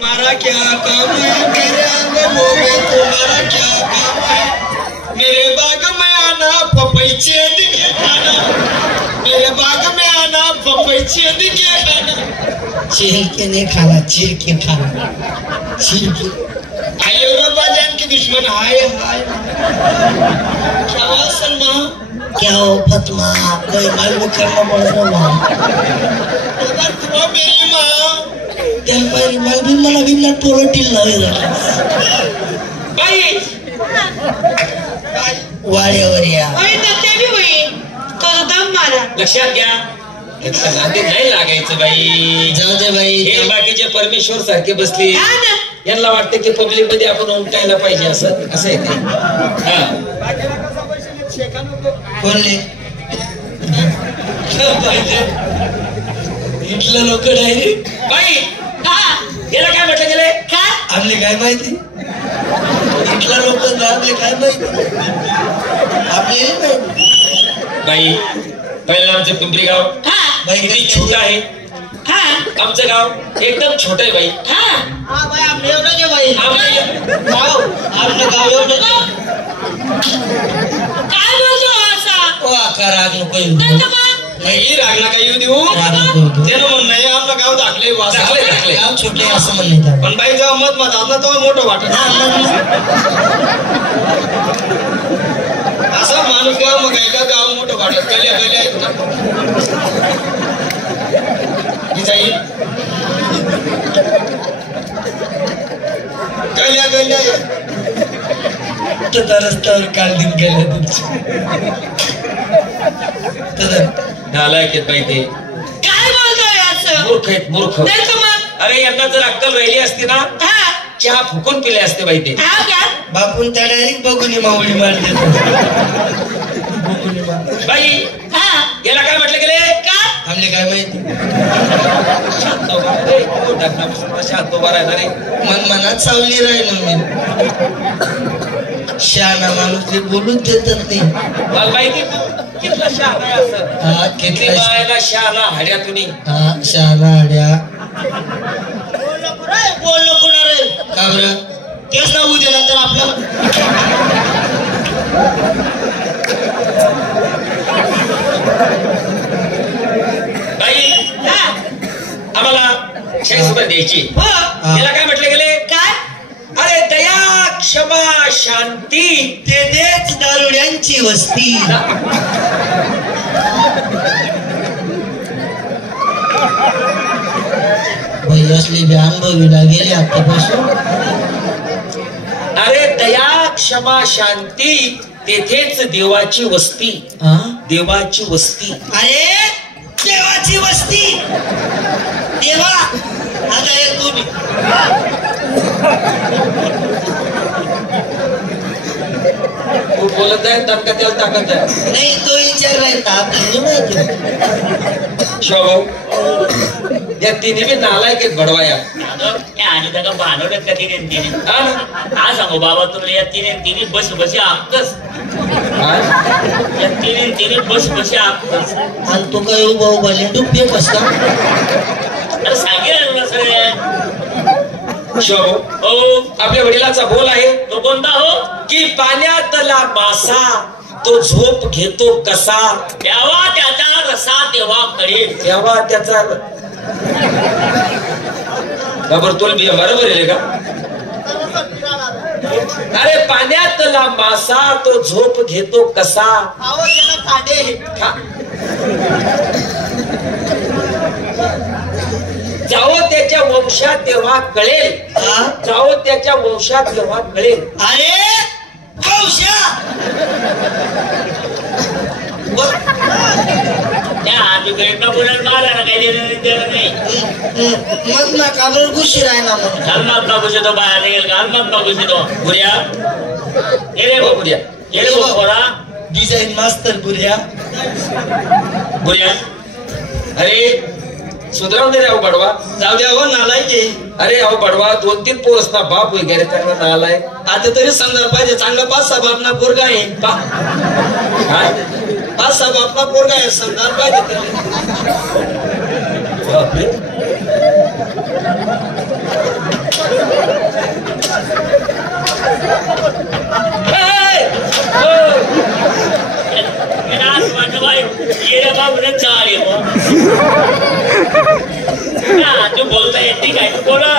तुम्हारा क्या काम है मेरे आंगनों में, तुम्हारा क्या काम है मेरे बाग में आना पपैचे दिखे खाना, मेरे बाग में आना पपैचे दिखे खाना। छील के नहीं खाना, छील के खाना, छील के। आइए रब्बा जान के दुश्मन हाय हाय। क्या हुआ सलमा? क्या हो फतमा, कोई मालूम करना पड़ रहा है। तुम्हारा मेरी माँ क्या भाई माल भी मला भी ना पोरोटील लावेगा भाई वाड्यावर या होय ते बी होई तो दम मारा. लक्षात घ्या. नाते नाही लागायचं बाई. जाऊ दे बाई. हे बाकीचे परमेश्वर सारखे बसले, हा ना. यांना वाटतं की पब्लिक मध्ये आपण उमटायला पाहिजे असं आहे ते. हा बोलले इथलं लोक डायरेक्ट बाई हा याला काय म्हटलं गेले? काय आपले काय माहिती, इथला लोक आपले काय माहिती, आपल्याला माहिती. बाई पहिलं आमचं पिंपरी गाव हा बाई किती छोटं आहे. हा आमचं गाव एकदम छोटं आहे बाई. हा हा बाई आपलं एवढं जे बाई आमचं गाव, आपलं गाव एवढं जे. काय बोलतो असा ओ आकार राग नको येऊ नंतर देऊ. का नाही राग नका येऊ देऊ. राग नको येऊ देऊ. त्यानं म्हणणं आहे आपलं गाव दाखले दाखले गाव छोटे असं म्हणणे त्या. पण बाई जेव्हा मत आता तो मोठं वाटत असं माणूस गाव मग एका गाव मोठं वाटत गल्या गल्या जाईल गल्या गल्या तर रस्त्यावर काल दिन गेले तुमचे नालायक आहेत बाई ते. काय बोलतोय असं मूर्ख आहेत मूर्ख. नाही तर मग अरे यांना जर अक्कल राहिली असती ना हा चहा फुकून पिले असते बाई ते. हा का बापून त्या डायरेक्ट बघून मावळी मारते. बाई हा याला काय म्हटलं गेले? का आपले काय माहिती, शांत उभा रे. शांत उभा राहिला रे. मन मनात सावली राहिलो मी. शहाणा माणूस ते बोलूच देतात नाही. मला माहिती कितला शहाणा आहे असं. हा किती घेतला बायला शहाणा हाड्यातून. हा शहाणा आड्या बोल नको ना रे. का बरं? तेच ना उद्या नंतर आपलं बाई हा आम्हाला 40 रुपये द्यायची. हो याला काय म्हटलं गेले? काय अरे दया क्षमा शांती ते देच दारुड्यांची वस्ती. बाई असली बी अनुभवीला गेली आतापासून. अरे दया क्षमा शांती तेथेच देवाची वस्ती. हा देवाची वस्ती. अरे देवाची वस्ती. देवा आता हे तुम्ही तू बोलत आहे दणका त्याला ताकद आहे. नाही तो विचारलाय आपल्याला माहिती. शिवभाऊ या तिन्ही बी नालायक आहेत भडवाया. आणि त्याला भानवड्यात कधी तिने हा ना? काय सांगू बाबा तुला या तिने बस बशी आखतच हा? या तिने बस बशी आखतच आणि तो काय उभा उभा लेंडू पेप असता. अरे सांगेल तुला सगळे शिवभाऊ हो आपल्या वडिलांचा बोल आहे तो कोणता हो की पाण्यातला मासा तो झोप घेतो कसा, तेव्हा त्याचा रसा तेव्हा कळेल. तेव्हा त्याचा बरोबर तोल बी बरोबर आहे का? अरे पाण्यातला मासा तो झोप घेतो कसा. हा. जाओ त्याच्या वंशात तेव्हा कळेल. हा? जाओ त्याच्या वंशात तेव्हा कळेल. अरे वंशा त्या आजूकडे बोलायला मारा ना काही देणं नाही. मग ना काबर गुशी राहिला मग. घालमात बाबू शेतो बाहेर निघेल घालमात बाबू शेतो बुऱ्या ये रे भाऊ बुऱ्या ये रे भाऊ पोरा डिझाईन मास्तर बुऱ्या बुऱ्या. अरे सुधराव दे रे अहो बडवा. जाऊ द्या हो नालायक. अरे अहो बडवा 2-3 पोरस ना बाप वगैरे चांगला नालाय. आता तरी समजा पाहिजे चांगला 5-6 बापना पोरगा आहे. 5-6 बापना पोरगा आहे समजा पाहिजे तरी. म्हणे चाल येतो तू बोलता येते काय तू बोला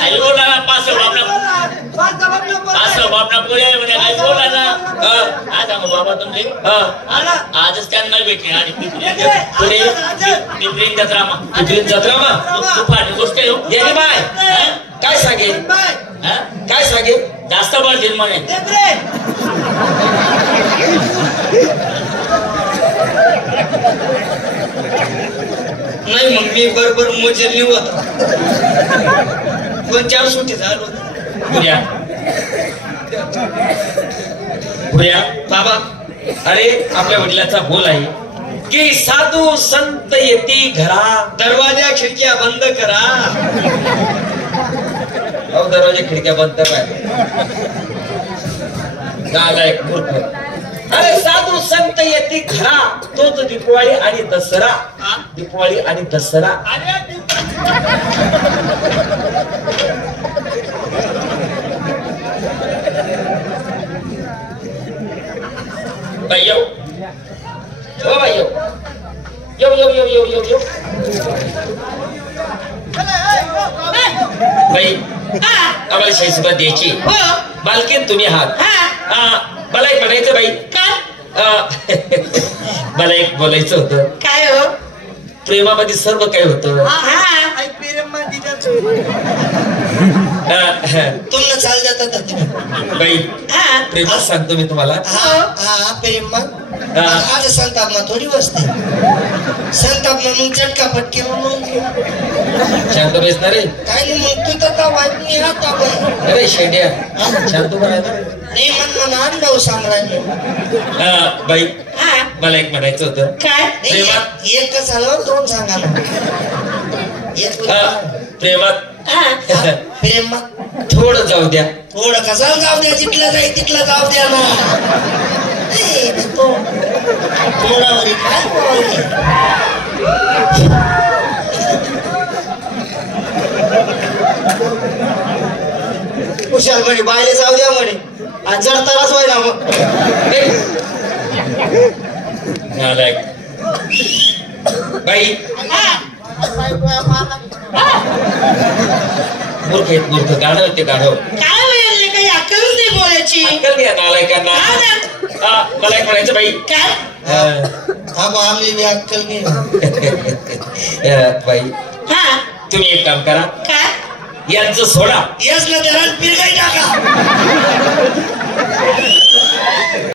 आई बोला ना पाच बापना पुढे म्हणे आई बोला ना काय सांगू बाबा तुमचे आजच त्यांना भेटले आणि पुढे पिंपरीन जत्रा तू फाटी गोष्ट येते बाय काय सांगेल काय सांगेल जास्त पडतील म्हणे नाही मग मी बरोबर मोजेल होत 2-4 सुट्टी झालो पुऱ्या बाबा अरे आपल्या वडिलांचा बोल आहे की साधू संत येती घरा दरवाजा खिडक्या बंद करा अहो दरवाजे खिडक्या बंद पाहिजे नालायक मूर्ख अरे साधू संत येती घरा तोच दिपवाळी आणि दसरा दिपवाळी आणि दसरा बाई येऊ हो बाई येऊ येऊ येऊ येऊ येऊ येऊ येऊ बाई आम्हाला शाहीसुद्धा द्यायची बालकीन तुम्ही आहात मला एक म्हणायचं बाई मला एक बोलायचं होतं काय हो प्रेमामध्ये सर्व काही होतं तुला चाल जातात बाई प्रेमात सांगतो मी तुम्हाला प्रेम आज संताप थोडी बसते संताप मग चटका पटकी म्हणून शांत बसणार आहे काय नाही मग तू तर मी हा ताप अरे शेंड्या शांत बनायला नाही मन अनुभव सांग राहिले बाई मला एक म्हणायचं होतं काय प्रेमात एक झालं 2 सांगा ना प्रेमात प्रेमात थोडं जाऊ द्या थोडं कसा जाऊ द्या जिथलं जाईल तिथलं जाऊ द्या ना थोडावरी काय कुशाल म्हणे बायले जाऊ द्या म्हणे आणि जर तरच व्हायला मग नालायक बाई मूर्ख आहेत मूर्ख गाढव ते गाढव काय वेळ काही अक्कलच नाही बोलायची अक्कल द्या नालायकांना मला एक म्हणायचं बाई काय हा बा आम्ही बी अक्कल नाही बाई हा तुम्ही एक काम करा काय यांचं सोडा यस ना त्याला पिरगाई टाका